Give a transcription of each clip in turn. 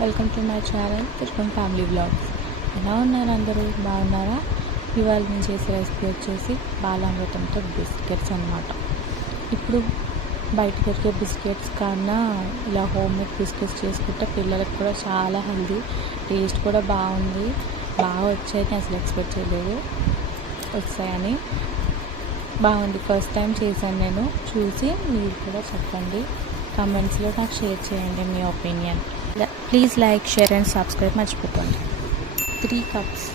Welcome to my channel Tirupati family blogs ఎలా ఉన్నారు అందరూ? బాగున్నారా? ఇవాళ నేను చేసే రెసిపీ వచ్చేసి బాలామృతంతో బిస్కెట్స్ అన్నమాట. ఇప్పుడు బయట దొరికే బిస్కెట్స్ కన్నా ఇలా హోమ్ మేడ్ బిస్కెట్స్ చేసుకుంటే పిల్లలకు కూడా చాలా హెల్దీ టేస్ట్ కూడా బాగుంది. బాగా వచ్చాయని అసలు ఎక్స్పెక్ట్ చేయలేదు. వస్తాయని బాగుంది. ఫస్ట్ టైం చేశాను నేను. చూసి మీరు కూడా చెప్పండి. కమెంట్స్లో నాకు షేర్ చేయండి మీ opinion. Please like share and subscribe మర్చిపోకండి. త్రీ కప్స్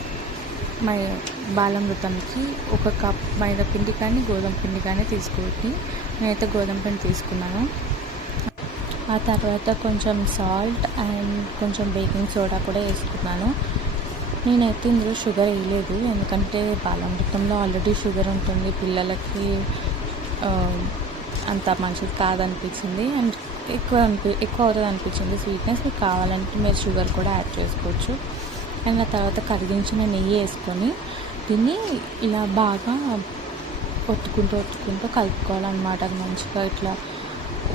మై బాలమృతంకి ఒక కప్ మైదా పిండి కానీ గోధుమ పిండి కానీ తీసుకోండి. నేనైతే గోధుమ పిండి తీసుకున్నాను. ఆ తర్వాత కొంచెం సాల్ట్ అండ్ కొంచెం బేకింగ్ సోడా కూడా వేసుకున్నాను. నేనైతే ఇందులో షుగర్ వేయలేదు. ఎందుకంటే బాలామృతంలో ఆల్రెడీ షుగర్ ఉంటుంది. పిల్లలకి అంత మంచిది కాదనిపించింది. అండ్ ఎక్కువ అనిపి ఎక్కువ అవుతుంది అనిపించింది స్వీట్నెస్. మీకు కావాలంటే మీరు షుగర్ కూడా యాడ్ చేసుకోవచ్చు. అండ్ ఆ తర్వాత కరిగించిన నెయ్యి వేసుకొని దీన్ని ఇలా బాగా ఒత్తుకుంటూ ఒత్తుకుంటూ కలుపుకోవాలన్నమాట. అది మంచిగా ఇట్లా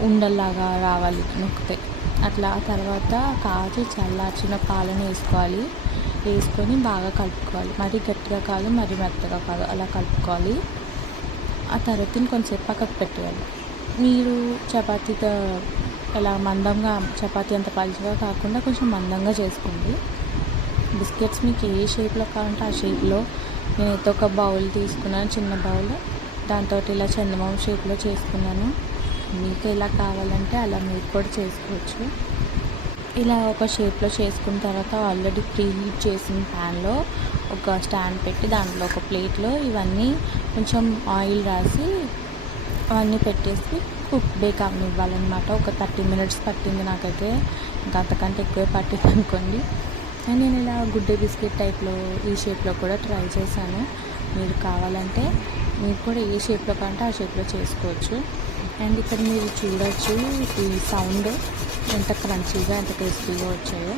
ఉండల్లాగా రావాలి నొక్కితే. అట్లా ఆ తర్వాత కాచి చల్లార్చిన పాలను వేసుకోవాలి. వేసుకొని బాగా కలుపుకోవాలి. మరీ గట్టిగా కాదు మరీ మెత్తగా కాదు. అలా కలుపుకోవాలి. ఆ తర్వాత కొంచెంసేపు పక్కకు పెట్టేయాలి. మీరు చపాతీతో ఇలా మందంగా చపాతీ అంత పలుచగా కాకుండా కొంచెం మందంగా చేసుకోండి. బిస్కెట్స్ మీకు ఏ షేప్లో కావాలంటే ఆ షేప్లో. నేనైతే ఒక బౌల్ తీసుకున్నాను చిన్న బౌల్. దాంతో ఇలా చందమామ షేప్లో చేసుకున్నాను. మీకు ఎలా కావాలంటే అలా మీరు కూడా చేసుకోవచ్చు. ఇలా ఒక షేప్లో చేసుకున్న తర్వాత ఆల్రెడీ ప్రీ హీట్ చేసిన ప్యాన్లో ఒక స్టాండ్ పెట్టి దాంట్లో ఒక ప్లేట్లో ఇవన్నీ కొంచెం ఆయిల్ రాసి అవన్నీ పెట్టేసి కుక్ బేక్ అవ్వనివ్వాలన్నమాట. ఒక థర్టీ మినిట్స్ పట్టింది నాకైతే. ఇంకా అంతకంటే ఎక్కువే పట్టింది అనుకోండి. అండ్ నేను ఇలా గుడ్డే బిస్కెట్ టైప్లో ఈ షేప్లో కూడా ట్రై చేశాను. మీరు కావాలంటే మీరు కూడా ఏ షేప్లో కంటే ఆ షేప్లో చేసుకోవచ్చు. అండ్ ఇక్కడ మీరు చూడవచ్చు ఈ సౌండ్ ఎంత క్రంచీగా ఎంత టేస్టీగా వచ్చాయో.